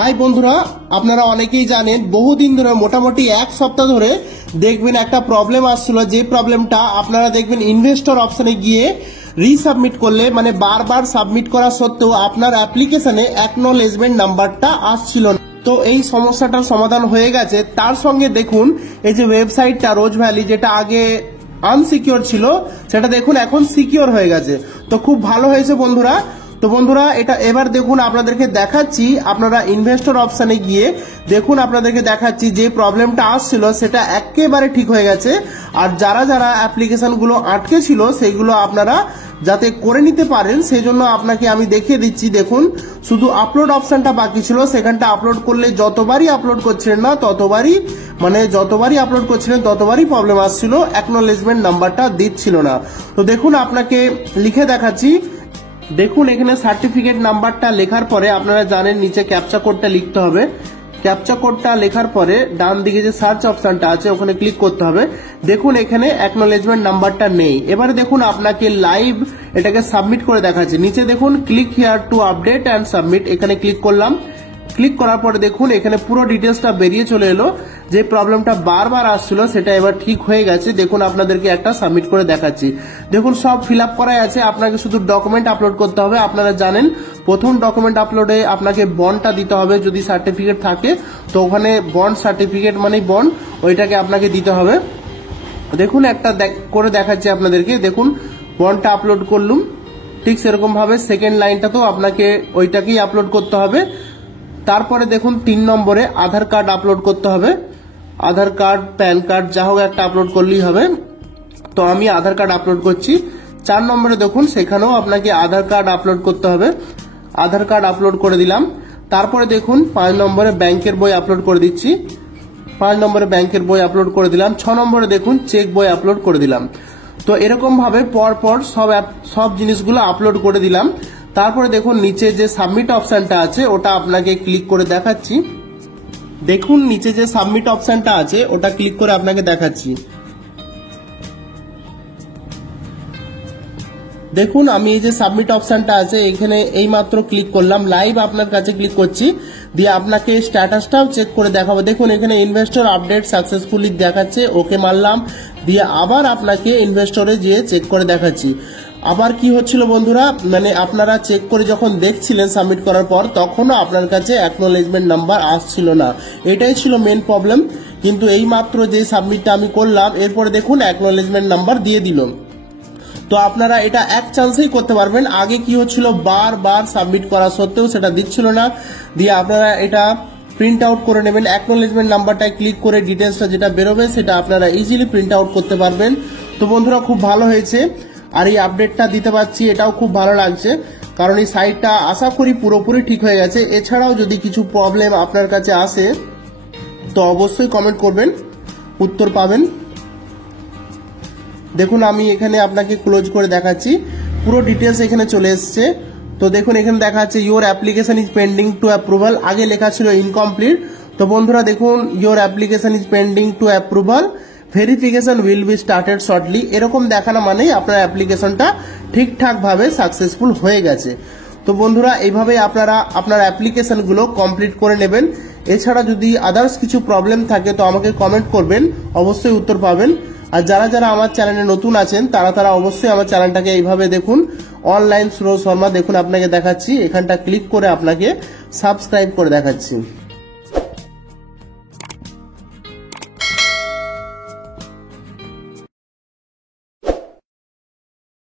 High বন্ধুরা, আপনারা অনেকেই জানেন বহুদিন ধরে মোটামুটি এক সপ্তাহ ধরে দেখবেন একটা প্রবলেম আসছিল। যে প্রবলেমটা আপনারা দেখবেন ইনভেস্টর অপশনে গিয়ে রিসাবমিট করলে মানে বারবার সাবমিট করা সত্ত্বেও আপনার অ্যাপ্লিকেশনে অ্যাকনোলেজমেন্ট নাম্বারটা আসছিল না। তো এই সমস্যাটার সমাধান হয়ে গেছে। তার সঙ্গে দেখুন এই যে ওয়েবসাইটটা রোজ ভ্যালি, যেটা আগে আনসিকিউর ছিল সেটা দেখুন এখন সিকিউর হয়ে গেছে। তো খুব ভালো হয়েছে বন্ধুরা। তো বন্ধুরা এটা এবার দেখুন আপনাদেরকে দেখাচ্ছি, আপনারা ইনভেস্টর অপশনে গিয়ে দেখুন আপনাদেরকে দেখাচ্ছি যে প্রবলেমটা আসছিল সেটা একেবারে ঠিক হয়ে গেছে। আর যারা যারা অ্যাপ্লিকেশনগুলো আটকে ছিল সেইগুলো আপনারা যাতে করে নিতে পারেন সেই জন্য আপনাকে আমি দেখিয়ে দিচ্ছি। দেখুন শুধু আপলোড অপশনটা বাকি ছিল, সেখানটা আপলোড করলে যতবারই আপলোড করছিলেন না যতবারই আপলোড করছিলেন ততবারই প্রবলেম আসছিল, অ্যাকনোলেজমেন্ট নাম্বারটা দিচ্ছিল না। তো দেখুন আপনাকে লিখে দেখাচ্ছি। দেখুন এখানে সার্টিফিকেট নাম্বারটা লেখার পরে আপনারা জানেন নিচে ক্যাপচা কোডটা লিখতে হবে। ক্যাপচা কোডটা লেখার পরে ডান দিকে যে সার্চ অপশনটা আছে ওখানে ক্লিক করতে হবে। দেখুন এখানে অ্যাকনোলেজমেন্ট নাম্বারটা নেই। এবারে দেখুন আপনাকে লাইভ এটাকে সাবমিট করে দেখাচ্ছে। নিচে দেখুন click here to update and submit, এখানে ক্লিক করলাম। ক্লিক করার পরে দেখুন এখানে পুরো ডিটেলসটা বেরিয়ে চলে এলো। যে প্রবলেমটা বারবার আসছিল সেটা এবার ঠিক হয়ে গেছে। দেখুন আপনাদেরকে একটা সাবমিট করে দেখাচ্ছি। দেখুন সব ফিল আপ করাই আছে, আপনাকে শুধু ডকুমেন্ট আপলোড করতে হবে। আপনারা জানেন প্রথম ডকুমেন্ট আপলোডে আপনাকে বন্ডটা দিতে হবে, যদি সার্টিফিকেট থাকে তো ওখানে বন্ড সার্টিফিকেট মানে বন্ড ওইটাকে আপনাকে দিতে হবে। দেখুন একটা করে দেখাচ্ছি আপনাদেরকে। দেখুন বন্ডটা আপলোড করলুম, ঠিক সেরকম ভাবে সেকেন্ড লাইনটা তো আপনাকে ওইটাকেই আপলোড করতে হবে। তারপরে দেখুন 3 নম্বরে আধার কার্ড আপলোড করতে হবে। আধার কার্ড প্যান কার্ড যা হোক একটা আপলোড করলেই হবে। তো আমি আধার কার্ড আপলোড করছি। 4 নম্বরে দেখুন সেখানেও আপনাকে আধার কার্ড আপলোড করতে হবে। আধার কার্ড আপলোড করে দিলাম। তারপরে দেখুন 5 নম্বরে ব্যাংকের বই আপলোড করে দিচ্ছি। 5 নম্বরে ব্যাংকের বই আপলোড করে দিলাম। 6 নম্বরে দেখুন চেক বই আপলোড করে দিলাম। তো এরকম ভাবে পর সব জিনিসগুলো আপলোড করে দিলাম। তারপরে দেখুন নিচে যে সাবমিট অপশনটা আছে ওটা আপনাকে ক্লিক করে দেখাচ্ছি। দেখুন নিচে যে সাবমিট অপশনটা আছে ওটা ক্লিক করে আপনাকে দেখাচ্ছি। দেখুন আমি এই যে সাবমিট অপশনটা আছে এখানে এইমাত্র ক্লিক করলাম, লাইভ আপনার কাছে ক্লিক করছি, দিয়ে আপনাকে স্ট্যাটাসটাও চেক করে দেখাবো। দেখুন এখানে ইনভেস্টর আপডেট সাকসেসফুলি দেখাচ্ছে, ওকে মারলাম, দিয়ে আবার আপনাকে ইনভেস্টরে গিয়ে চেক করে দেখাচ্ছি। আবার কি হচ্ছিল বন্ধুরা, মানে আপনারা চেক করে যখন দেখছিলেন সাবমিট করার পর তখনও আপনার কাছে অ্যাকনোলেজমেন্ট নাম্বার আসছিল না, এটাই ছিল মেন প্রবলেম। কিন্তু এই মাত্র যে সাবমিটটা আমি করলাম এরপরে দেখুন অ্যাকনোলেজমেন্ট নাম্বার দিয়ে দিল। তো আপনারা এটা এক চান্সেই করতে পারবেন। আগে কি হচ্ছিল বারবার সাবমিট করা সত্ত্বেও সেটা দিচ্ছিল না, দিয়ে আপনারা এটা প্রিন্ট আউট করে নেবেন। অ্যাকনোলেজমেন্ট নাম্বারটায় ক্লিক করে ডিটেলসটা যেটা বেরোবে সেটা আপনারা ইজিলি প্রিন্ট আউট করতে পারবেন। তো বন্ধুরা খুব ভালো হয়েছে, আর এই আপডেটটা দিতে পারছি এটাও খুব ভালো লাগছে, কারণ এই সাইটটা আশা করি পুরোপুরি ঠিক হয়ে গেছে। এছাড়াও যদি কিছু প্রবলেম আপনার কাছে আসে তো অবশ্যই কমেন্ট করবেন, উত্তর পাবেন। দেখুন আমি এখানে আপনাকে ক্লোজ করে দেখাচ্ছি, পুরো ডিটেলস এখানে চলে এসছে। তো দেখুন এখানে দেখাচ্ছে your application is pending to approval, আগে লেখা ছিল ইনকমপ্লিট। তো বন্ধুরা দেখুন your application is pending to approval, verification will be started shortly, এরকম দেখানো মানেই আপনার অ্যাপ্লিকেশনটা ঠিকঠাক ভাবে সাকসেসফুল হয়ে গেছে। তো বন্ধুরা এইভাবে আপনারা আপনার অ্যাপ্লিকেশনগুলো কমপ্লিট করে নেবেন। এছাড়া যদি আদার্স কিছু প্রবলেম থাকে তো আমাকে কমেন্ট করবেন, অবশ্যই উত্তর পাবেন। আর যারা যারা আমার চ্যানেলে নতুন আছেন তারা অবশ্যই আমার চ্যানেলটাকে এইভাবে দেখুন, অনলাইন সুরজ শর্মা। দেখুন আপনাকে দেখাচ্ছি, এখানটা ক্লিক করে আপনাকে সাবস্ক্রাইব করে দেখাচ্ছি।